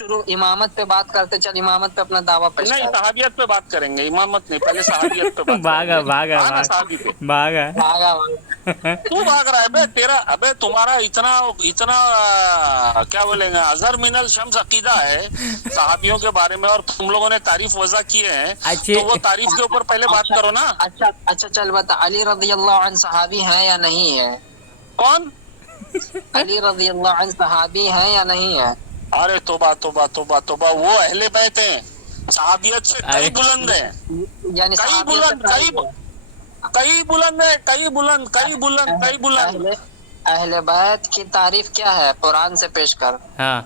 शुरू इमामत पे बात करते, चल इमामत पे अपना दावा पेश नहीं, कर। सहाबियत पे बात करेंगे, इमामत नहीं, पहले सहाबियत पे बात भागा करेंगे। भागा हाँ ना, भागा सहाबी पे भागा। भागा तू भाग रहा है बे, तेरा अबे तुम्हारा इतना इतना क्या बोलेंगे, अजहर मिनल शम्स अकीदा है सहाबियों के बारे में, और तुम लोगों ने तारीफ वजह किए हैं, अच्छे तो वो तारीफ के ऊपर पहले बात करो ना। अच्छा अच्छा, चल बता, अली रज़ियल्लाहु अन्हु सहाबी हैं या नहीं है? कौन? अली रज़ियल्लाहु अन्हु सहाबी हैं या नहीं है? अरे तोबा तोबा तोबा तोबा, वो अहले बैत हैं, सहाबियत से कई अरे बुलंद है, यानी कई सहाबियत से बुलंद, कई बुलंद है, कई बुलंद, कई बुलंद, कई बुलंद। अहले बैत की तारीफ क्या है, कुरान से पेश कर। हाँ,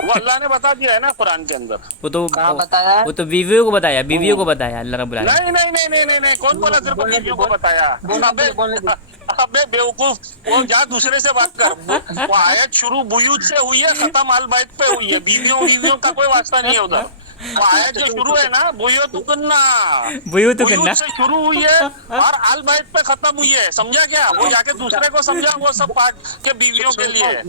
वो अल्लाह ने बता दिया है ना कुरान के अंदर। कहाँ बताया? वो तो बीवियों को बताया, बीवियों को बताया अल्लाह रब्बुल आलमीन। नहीं नहीं नहीं नहीं नहीं नहीं, कौन बोला तेरे को बीवियों को बताया? अबे बेवकूफ, वो जा दूसरे से बात कर। वो आयत शुरू बुयूत से हुई है, खत्म अल बैत पे हुई है, बीवियों का कोई वास्ता नहीं है उधर। वो आयत जो शुरू है ना, बुयूतुकुन्ना बुयूतुकुन्ना से शुरू हुई है और अल बैत पे खत्म हुई है, समझा क्या? वो जाके दूसरे को समझा, वो सब पार्ट के बीवियों के लिए।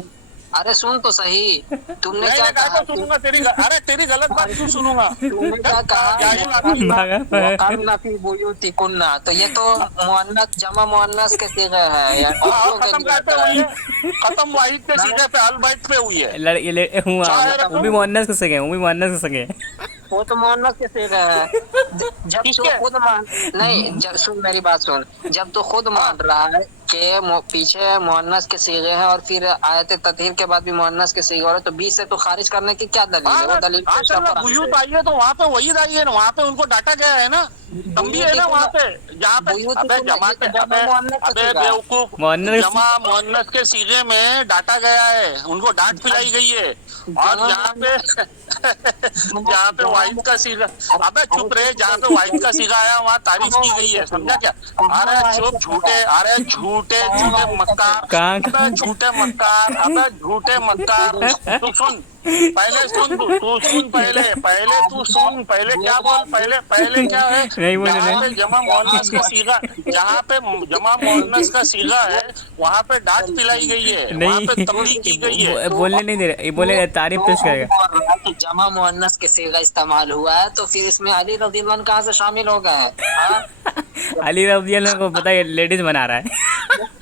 अरे सुन तो सही, तुमने नहीं क्या मैं कहा? सुनूंगा अरे तेरी गलत बात क्यों सुनूंगा? तुमने क्या कहा? भागा वक़रना फी बुयूतिकुन्ना, तो ये तो मुअन्नस जमा मुअन्नस के सीगे है यार, खत्म पे हुई है, खत्म वाहिद के सीगे पे अल बैत पे हुई है। वो भी मुअन्नस के सगे, वो भी मुअन्नस के सगे। वो तो मुअन्नस के सीगे है। जब तू खुद मान, नहीं जब सुन मेरी बात सुन, जब तू खुद मान रहा है कि पीछे मुअन्नस के सीगे हैं और फिर आयत ततहीर के बाद भी मुअन्नस के सीगे हो रहे, तो बीच से तो खारिज करने की क्या दलील है? वो दलील पेश कर। बुयूत आई है तो वहाँ पे वही आई है ना, वहाँ पे उनको डाटा गया है ना, तंबी है ना वहाँ पे, जहाँ पे अबे जमात, अबे बेवकूफ, जमा मुअन्नस के सीगे में डाटा गया है, उनको डांट पिलाई गई है। और जहाँ पे वाहिद का सीगा, अबे चुप रहे, जहाँ पे वाहिद का सीगा आया वहाँ तारीफ की गई है, समझा क्या? अरे चुप झूठे, अरे झूठे मक्कार, अबे झूठे मक्कार, अबे झूठे मक्कार। तू सुन पहले, सुन तू सुन पहले तू सुन पहले, क्या बोल पहले क्या है? जहाँ पे जमा मुअन्नस का सीगा, जहाँ पे जमा मुअन्नस का सीगा है वहाँ पे डांट पिलाई गई है, वहाँ पे तंबीह की गई है। बोलने नहीं दे रहे, बोले तारीफ पेश करेगा। तो जमा मुअन्नस के सीगा इस्तेमाल हुआ है, तो फिर इसमें अली रज़ियल्लाहु अन्हु कहाँ से शामिल हो गए हैं? अली रज़ियल्लाहु को पता है लेडीज बना रहा है।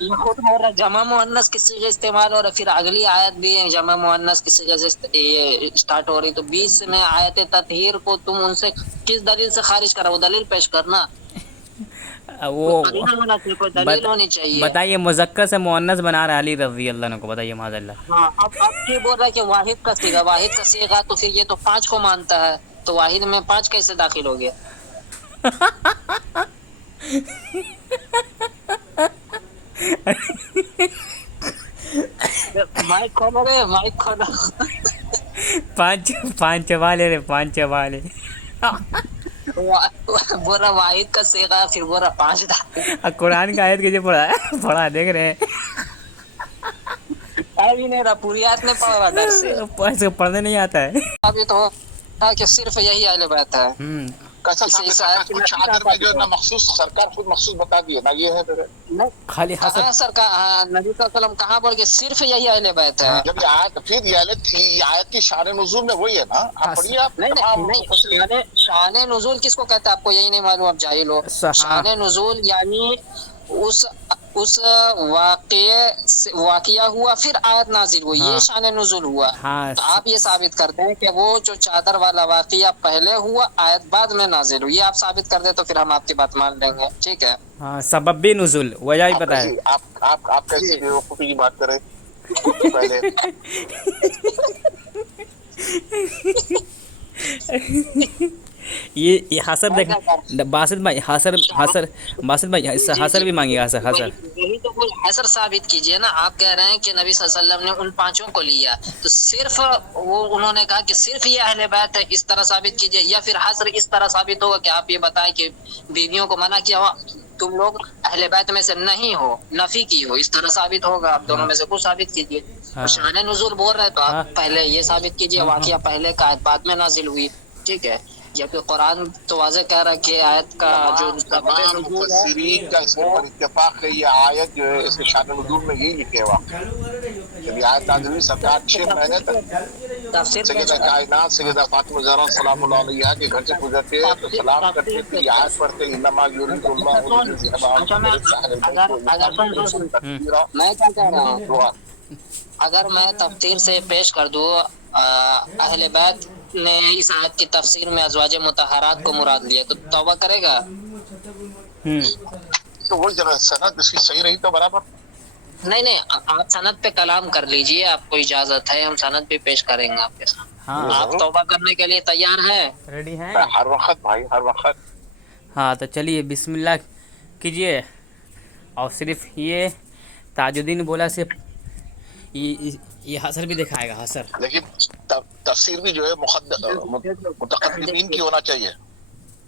ये खुद हो रहा है, जमा मुअन्नस के सीगे इस्तेमाल हो रहा है, फिर अगली आयत भी है जमा मुअन्नस के सीगे से ये स्टार्ट हो रही, तो बीच में आयत ततहीर को तुम उनसे किस दलील से खारिज करा? वो दलील पेश करना, वो कोई दलील होनी चाहिए। बताइए, मुज़क्कर से मुअन्नस बना रहा है अली रज़ियल्लाहु अन्हु को, बताइए माज़अल्लाह। हाँ, अब ये बोल रहा है कि वाहिद का सीगा, तो फिर ये तो 5 को मानता है, तो वाहिद में 5 कैसे दाखिल हो गया? माइक खोलो रे, माइक खोलो। पाँच चबाले रे, 5 चबाले। बोरा वाहिद का सीगा, फिर बोरा 5 दाखिल। कुरान का आयत कैसे पढ़ा देख रहे हैं। भी नहीं रहा, पूरी आयत नहीं पढ़ रहा डर से, पढ़ने नहीं आता है। अब ये तो था कि सिर्फ यही अहले बैत है। कैसा चादर में जो ना मखसूस सरकार खुद मखसूस बता दिए ना, ये है खाली हसन सरकार नबी सल्लल्लाहु कहाँ बोल के सिर्फ यही अहले बैत है। जब आयत, फिर ये आयत की शान नुज़ूल में वही है ना, आप पढ़िए आप। नहीं, शान नुज़ूल किसको कहते हैं आपको यही नहीं मालूम? आप जाहिल हो। शान नुज़ूल यानी उस वाक़िया हुआ फिर आयत नाजिल हुई, ये शान नुज़ूल हुआ। तो आप ये साबित करते हैं कि वो जो चादर वाला वाक़िया पहले हुआ, आयत बाद में नाजिल हुई, ये आप साबित कर दे तो फिर हम आपकी बात मान लेंगे, ठीक है? हाँ, सबब भी नुज़ूल वजह ही पता है। आप कैसे बेवकूफ़ी की बात करें पहले? ये हसर देख, बासित भाई हसर भी मांगेगा हसर। यही तो बोल, हसर साबित कीजिए ना। आप कह रहे हैं कि नबी सल्लल्लाहु अलैहि वसल्लम ने उन 5 को लिया, तो सिर्फ वो उन्होंने कहा कि सिर्फ ये अहले बैत है, इस तरह साबित कीजिए, या फिर हसर इस तरह साबित होगा कि आप ये बताएं कि बीवियों को मना किया हुआ, तुम लोग अहले बैत में से नहीं हो, नफी की हो, इस तरह साबित होगा। आप दोनों में से कुछ साबित कीजिए। शान नुज़ूल बोल रहे तो आप पहले ये साबित कीजिए वाक़िया पहले का, आयत बाद में नाजिल हुई, ठीक है? जबकि कुरान तो वाज़ेह कह रहा है कि आयत का जो मुफस्सिरीन का इस पर इत्तेफाक है, ये आयत जो है इसके शान नुज़ूल में यही लिखे हुआ। जब ये आयत नाज़िल हुई सरकार 6 महीने तक तफसीर सैयदा कायनात सैयदा फातिमा ज़हरा सलामुल्लाह अलैहा के घर से गुजरते तो सलाम करते थे, ये आयत पढ़ते इन्नमा युरीदुल्लाहु मैं क्या कह रहा हूँ, अगर मैं तफसीर से पेश कर दूँ, अहले बैत ने इस आयत की तफसीर में अज़वाज मुतहरात को मुराद लिया तो तौबा करेगा? तो वही जरा सनद इसकी सही रही तो बराबर। नहीं नहीं, आप सनद पे कलाम कर लीजिए, आपको इजाजत है, हम सनद भी पेश करेंगे आपके साथ। हाँ आप तौबा करने के लिए तैयार हैं? रेडी हैं? हर वक्त भाई, हर वक्त। हाँ तो चलिए बिस्मिल्लाह कीजिए। और सिर्फ ये ताजुद्दीन बोला सिर्फ ये हसर भी दिखाएगा, हसर। लेकिन तफसीर भी जो है मुतक़द्दिमीन की होना चाहिए।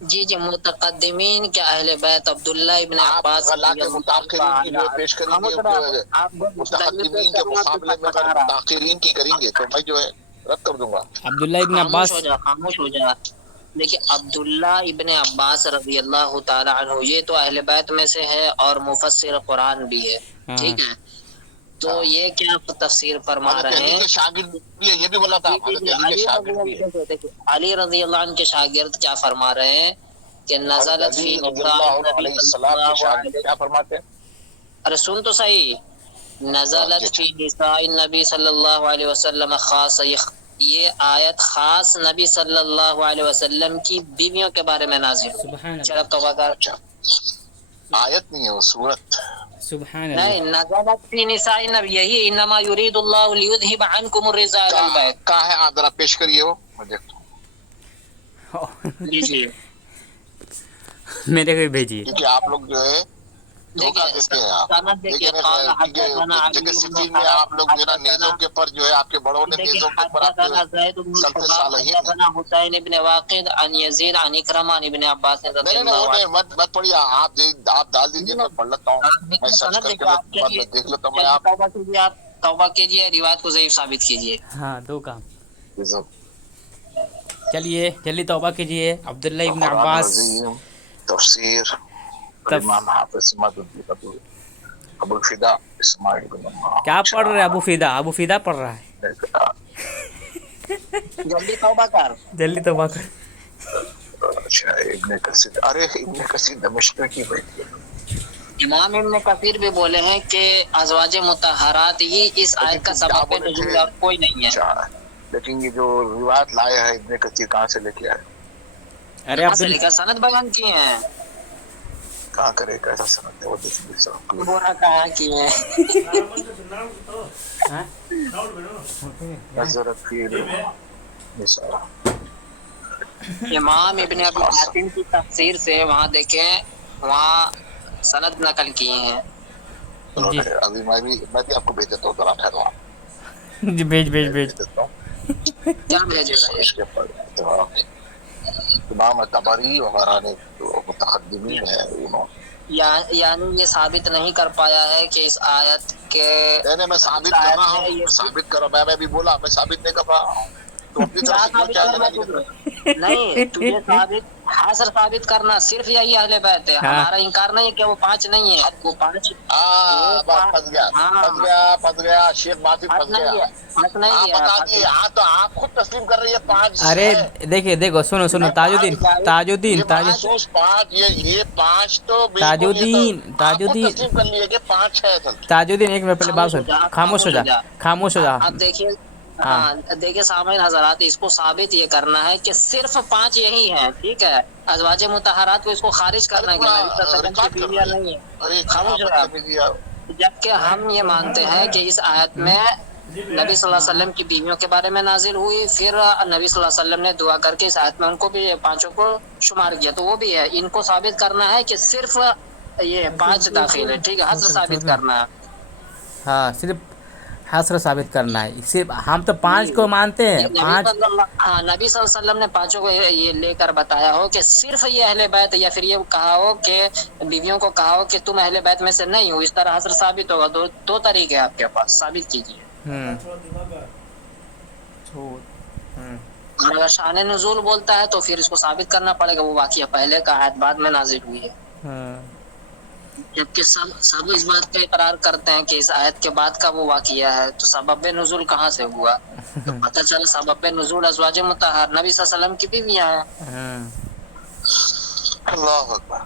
जी जी, मुतक़द्दिमीन के अहले बैत अब्दुल्ला इब्न अब्बास के मुताखिरीन की जो पेश करेंगे, मुतक़द्दिमीन के मुकाबले में अगर मुताखिरीन की करेंगे तो मैं जो है रद्द कर दूंगा। अब्दुल्ला इब्न अब्बास, खामोश हो जा। देखिए, अब्दुल्ला इब्न अब्बास रज़ी अल्लाह ताला अन्हु ये तो अहले बैत में से है और मुफस्सिर कुरान भी है, ठीक है। तो ये क्या तफसीर फरमा रहे हैं, ये भी बोला था अली रज़ी अल्लाह अन्हु के शागिर्द क्या फरमा रहे हैं कि नज़लत फी क्या फरमाते हैं? अरे सुन तो सही, नज़लत फी निसाई नबी सल्लल्लाहु अलैहि वसल्लम खास, ये आयत खास नबी सल्लल्लाहु अलैहि वसल्लम की बीवियों के बारे में नाज़िल हुई। चलो तौबा कर। आयत नहीं है वो सूरत। सुभान नहीं, नज़लत फी निसाई नबी, यही इन्नमा युरीदुल्लाहु लियुज़हिब अन्कुम रिज़ा अहल बैत का है। आप जरा पेश करिए वो, मैं देखता हूँ। लीजिए, मेरे को भेजिए, क्योंकि आप लोग जो है धोखा देते हैं। आप देखिए जगह सिटी में आप लोग मेरा नेज़ों के पर जो है आपके बड़ों ने नेज़ों के पर आपके सल्ते सालहीन हुसैन इब्न वाक़िद अन यज़ीद अन इकरमा इब्न अब्बास नहीं मत पढ़िए, आप डाल दीजिए, मैं पढ़ लेता हूँ, मैं सर्च करके देख लेता हूँ। मैं आप तौबा कीजिए, रिवायत को ज़ईफ़ साबित कीजिए। हाँ दो काम। चलिए जल्दी तौबा कीजिए। अब्दुल्ला इब्न अब्बास तफसीर इमाम हाफिज़ इस्माइल अबुल फिदा इस्माइल बिन क्या पढ़ रहे हैं? अबू फिदा, अबू फिदा पढ़ रहा है। जल्दी तौबा कर, जल्दी तौबा कर। अच्छा, इब्ने कसीर, अरे इब्ने कसीर दमिश्क की बैठ। इमाम इब्न कसीर भी बोले हैं कि अज़वाज मुतहरात ही इस आयत का सबब नुज़ूल और कोई नहीं है। लेकिन ये जो रिवायत लाया है इब्ने कसीर कहाँ से लेके आए? अरे कहाँ से लेकर सनद बयान किए हैं, कहाँ करे कैसा सनद है वो देखिए सब बोरा कहाँ किए हैं। नज़रत फी निसा। इमाम इब्न अबी हातिम की तफसीर से वहाँ देखें, वहाँ सनद नकल किए हैं। अभी मैं भी आपको भेज देता हूँ, जरा ठहरो जी भेज देता हूँ। क्या भेजेगा? इसके पर इमाम तबरी वगैरह ने मुतक़द्दिमीन है उन्होंने यानी ये साबित नहीं कर पाया है कि इस आयत के नहीं मैं साबित कर रहा हूँ, साबित करो। मैं भी बोला मैं साबित नहीं कर रहा हूँ, तो अपनी तरफ से क्या लेना नहीं, तुझे साबित हासिल साबित करना सिर्फ यही अहले बैत है। हमारा इनकार नहीं है कि वो 5 नहीं है, वो 5। फंस गया शेख बात फंस गया। हाँ तो आप खुद तस्लीम कर रही है 5। अरे देखो सुनो ताजुद्दीन 5 ये 5 तो ताजुद्दीन तस्लीम कर लिए कि 5 है। ताजुद्दीन एक मिनट पहले बात सुन, खामोश हो जा। अब देखिए, हाँ देखिए सामईन हज़रात, इसको साबित ये करना है कि सिर्फ 5 यही है, ठीक है। अज़वाज मुतहरात को इसको खारिज करना है नहीं है, खामोश हो जा। जबकि हम ये मानते हैं कि इस आयत में नबी सल्लल्लाहु अलैहि वसल्लम की बीवियों के बारे में नाजिल हुई, फिर नबी सल्लल्लाहु अलैहि वसल्लम ने दुआ करके इस आयत में उनको भी 5 को शुमार किया, तो वो भी है। इनको साबित करना है कि सिर्फ ये 5 दाखिल है, ठीक है। हस्र साबित करना है, हाँ सिर्फ हस्र साबित करना है। सिर्फ हम तो 5 को मानते हैं। 5 हाँ, नबी सल्लल्लाहु अलैहि वसल्लम ने 5 को ये लेकर बताया हो कि सिर्फ ये अहले बैत, या फिर ये कहा हो कि बीवियों को कहा हो कि तुम अहले बैत में से नहीं हो, इस तरह हस्र साबित होगा। दो तरीके हैं आपके पास, साबित कीजिए। और अगर शान नुज़ूल बोलता है तो फिर इसको साबित करना पड़ेगा, वो वाक़या पहले का आयत बाद में नाजिल हुई है। जबकि सब इस बात पे इकरार करते हैं कि इस आयत के बाद का वो वाक़िया है, तो सबब नुज़ूल कहाँ से हुआ? तो पता चला सबब नुज़ूल अज़वाज मुतहहर नबी सल्लल्लाहु अलैहि वसल्लम की बीवियां हैं। अल्लाह अकबर।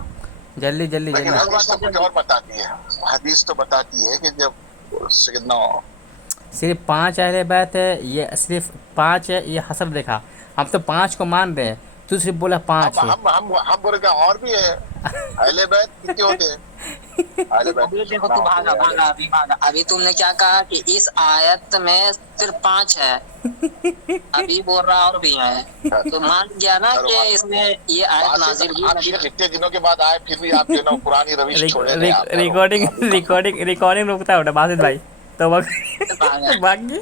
जल्दी जल्दी लेकिन जल्दी। हदीस तो कुछ और बताती है, हदीस तो बताती है कि जब सैयदना सिर्फ 5 अहले बैत है, ये सिर्फ 5 है, ये हसर देखा। हम तो 5 को मान रहे हैं, तू सिर्फ बोला 5 है। हम बोले क्या और भी है? अहले बैत कितने होते हैं? अहले बैत अभी देखो तू भागा। अभी तुमने क्या कहा कि इस आयत में सिर्फ 5 है, अभी बोल रहा और भी है, तो मान गया ना कि इसमें ये आयत नाजिल हुई। आप ये कितने दिनों के बाद आए, फिर भी आप जो ना पुरानी रविश छोड़े नहीं, आप रिकॉर्डिंग रुकता है बासित भाई, तो भाग गई।